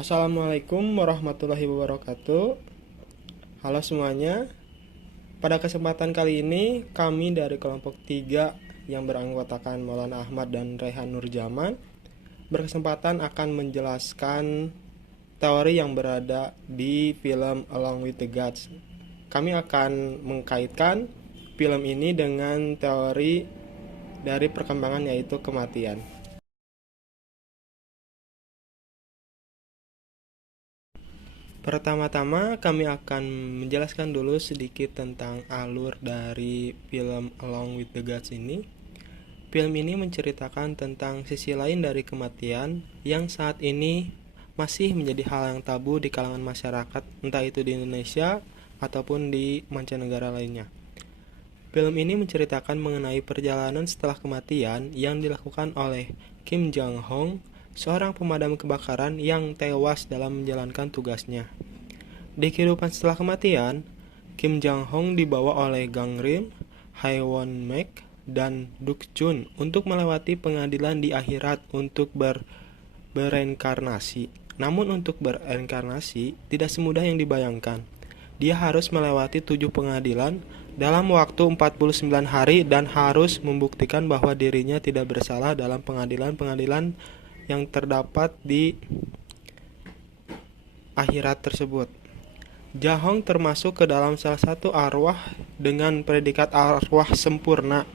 Assalamualaikum warahmatullahi wabarakatuh. Halo semuanya. Pada kesempatan kali ini kami dari kelompok 3 yang beranggotakan Maulana Ahmad dan Rehan Nurjaman berkesempatan akan menjelaskan teori yang berada di film Along with the Gods. Kami akan mengkaitkan film ini dengan teori dari perkembangan, yaitu kematian. Pertama-tama kami akan menjelaskan dulu sedikit tentang alur dari film Along with the Gods ini. Film ini menceritakan tentang sisi lain dari kematian yang saat ini masih menjadi hal yang tabu di kalangan masyarakat, entah itu di Indonesia ataupun di mancanegara lainnya. Film ini menceritakan mengenai perjalanan setelah kematian yang dilakukan oleh Kim Jong-hong, seorang pemadam kebakaran yang tewas dalam menjalankan tugasnya. Di kehidupan setelah kematian, Kim Jong-hong dibawa oleh Gang Rim, Haewon Mek, dan Duk Chun untuk melewati pengadilan di akhirat untuk bereinkarnasi. Namun untuk bereinkarnasi tidak semudah yang dibayangkan. Dia harus melewati 7 pengadilan dalam waktu 49 hari dan harus membuktikan bahwa dirinya tidak bersalah dalam pengadilan-pengadilan yang terdapat di akhirat tersebut. Jahong termasuk ke dalam salah satu arwah dengan predikat arwah sempurna.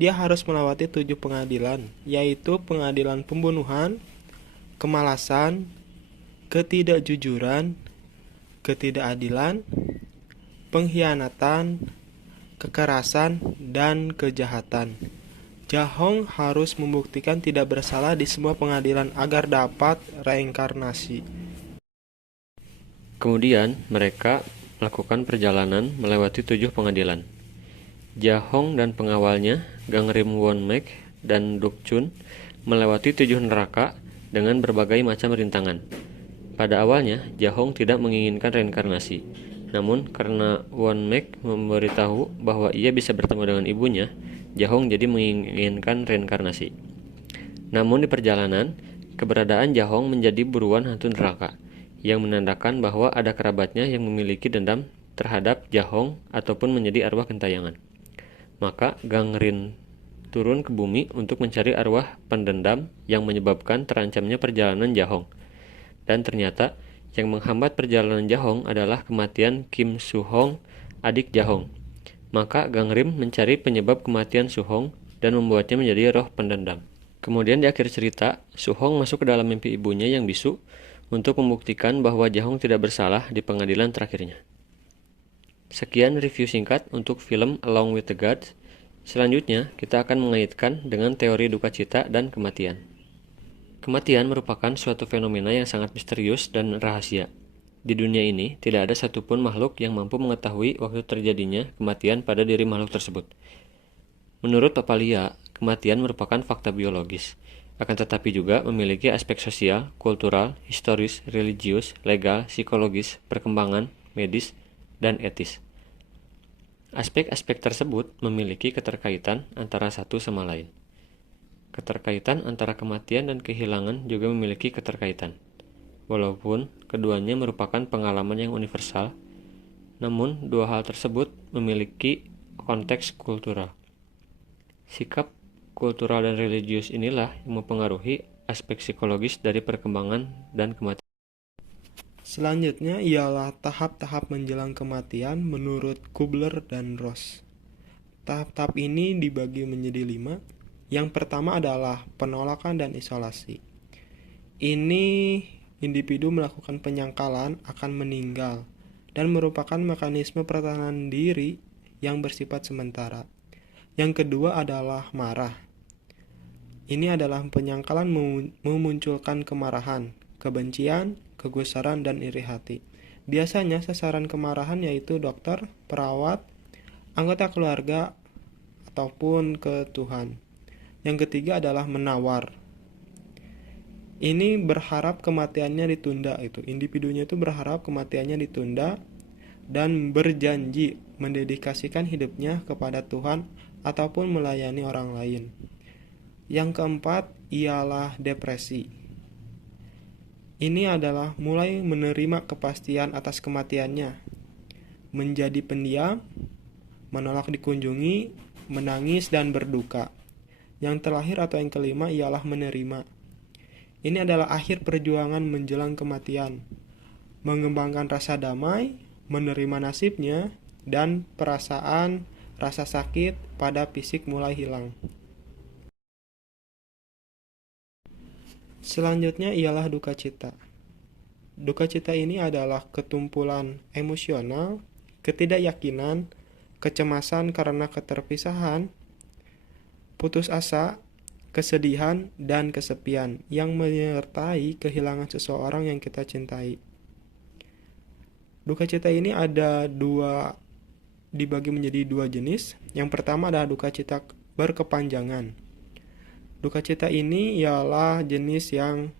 Dia harus melewati 7 pengadilan, yaitu pengadilan pembunuhan, kemalasan, ketidakjujuran, ketidakadilan, pengkhianatan, kekerasan, dan kejahatan. Jahong harus membuktikan tidak bersalah di semua pengadilan agar dapat reinkarnasi. Kemudian mereka melakukan perjalanan melewati 7 pengadilan. Jahong dan pengawalnya, Gang Rim Won Mek dan Duk Chun, melewati 7 neraka dengan berbagai macam rintangan. Pada awalnya, Jahong tidak menginginkan reinkarnasi. Namun, karena Won Mek memberitahu bahwa ia bisa bertemu dengan ibunya, Jahong jadi menginginkan reinkarnasi. Namun di perjalanan, keberadaan Jahong menjadi buruan hantu neraka, yang menandakan bahwa ada kerabatnya yang memiliki dendam terhadap Jahong ataupun menjadi arwah gentayangan. Maka Gang Rin turun ke bumi untuk mencari arwah pendendam yang menyebabkan terancamnya perjalanan Jahong. Dan ternyata yang menghambat perjalanan Jahong adalah kematian Kim Su-hong, adik Jahong. Maka Gang Rim mencari penyebab kematian Su-hong dan membuatnya menjadi roh pendendam. Kemudian di akhir cerita, Su-hong masuk ke dalam mimpi ibunya yang bisu untuk membuktikan bahwa Jahong tidak bersalah di pengadilan terakhirnya. Sekian review singkat untuk film Along with the Gods. Selanjutnya, kita akan mengaitkan dengan teori duka cita dan kematian. Kematian merupakan suatu fenomena yang sangat misterius dan rahasia. Di dunia ini, tidak ada satupun makhluk yang mampu mengetahui waktu terjadinya kematian pada diri makhluk tersebut. Menurut Papalia, kematian merupakan fakta biologis, akan tetapi juga memiliki aspek sosial, kultural, historis, religius, legal, psikologis, perkembangan, medis, dan etis. Aspek-aspek tersebut memiliki keterkaitan antara satu sama lain. Keterkaitan antara kematian dan kehilangan juga memiliki keterkaitan. Walaupun keduanya merupakan pengalaman yang universal, namun dua hal tersebut memiliki konteks kultural. Sikap kultural dan religius inilah yang mempengaruhi aspek psikologis dari perkembangan dan kematian. Selanjutnya ialah tahap-tahap menjelang kematian menurut Kubler dan Ross. Tahap-tahap ini dibagi menjadi 5. Yang pertama adalah penolakan dan isolasi. Ini individu melakukan penyangkalan akan meninggal dan merupakan mekanisme pertahanan diri yang bersifat sementara. Yang kedua adalah marah. Ini adalah penyangkalan memunculkan kemarahan, kebencian, kegusaran, dan iri hati. Biasanya sasaran kemarahan yaitu dokter, perawat, anggota keluarga, ataupun ke Tuhan. Yang ketiga adalah menawar. Ini berharap kematiannya ditunda. Individunya itu berharap kematiannya ditunda dan berjanji mendedikasikan hidupnya kepada Tuhan ataupun melayani orang lain. Yang keempat ialah depresi. Ini adalah mulai menerima kepastian atas kematiannya, menjadi pendiam, menolak dikunjungi, menangis dan berduka. Yang terakhir atau yang kelima ialah menerima. Ini adalah akhir perjuangan menjelang kematian, mengembangkan rasa damai, menerima nasibnya, dan perasaan rasa sakit pada fisik mulai hilang. Selanjutnya ialah duka cita. Duka cita ini adalah ketumpulan emosional, ketidakyakinan, kecemasan karena keterpisahan, putus asa, kesedihan, dan kesepian yang menyertai kehilangan seseorang yang kita cintai. Duka cita ini dibagi menjadi dua jenis. Yang pertama adalah duka cita berkepanjangan. Duka cita ini ialah jenis yang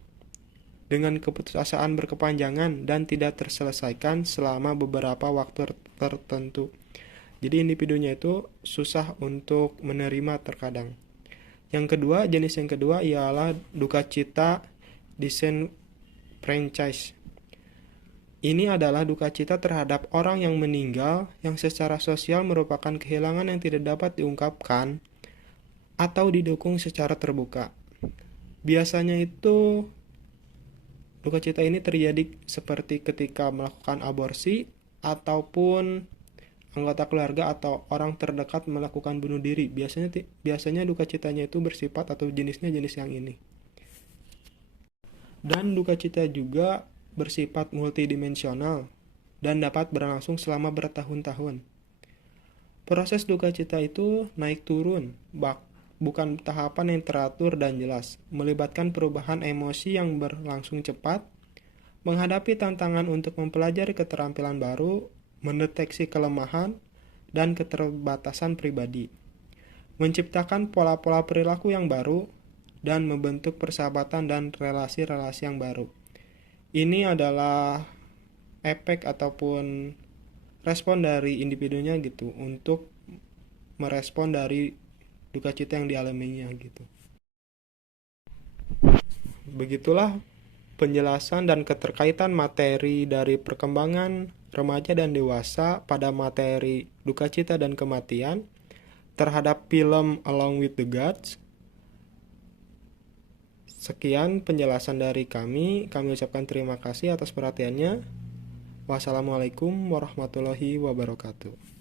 dengan keputusasaan berkepanjangan dan tidak terselesaikan selama beberapa waktu tertentu. Jadi individunya itu susah untuk menerima terkadang. Jenis yang kedua ialah duka cita disenfranchise. Ini adalah duka cita terhadap orang yang meninggal yang secara sosial merupakan kehilangan yang tidak dapat diungkapkan atau didukung secara terbuka. Biasanya itu duka cita ini terjadi seperti ketika melakukan aborsi ataupun anggota keluarga atau orang terdekat melakukan bunuh diri. Biasanya duka citanya itu bersifat atau jenisnya jenis yang ini. Dan duka cita juga bersifat multidimensional dan dapat berlangsung selama bertahun-tahun. Proses duka cita itu naik turun, bukan tahapan yang teratur dan jelas, melibatkan perubahan emosi yang berlangsung cepat, menghadapi tantangan untuk mempelajari keterampilan baru, mendeteksi kelemahan dan keterbatasan pribadi, menciptakan pola-pola perilaku yang baru, dan membentuk persahabatan dan relasi-relasi yang baru. Ini adalah efek ataupun respon dari individunya gitu untuk merespon dari duka cita yang dialaminya gitu. Begitulah penjelasan dan keterkaitan materi dari perkembangan remaja dan dewasa pada materi duka cita dan kematian terhadap film Along with the Gods. Sekian penjelasan dari kami ucapkan terima kasih atas perhatiannya. Wassalamualaikum warahmatullahi wabarakatuh.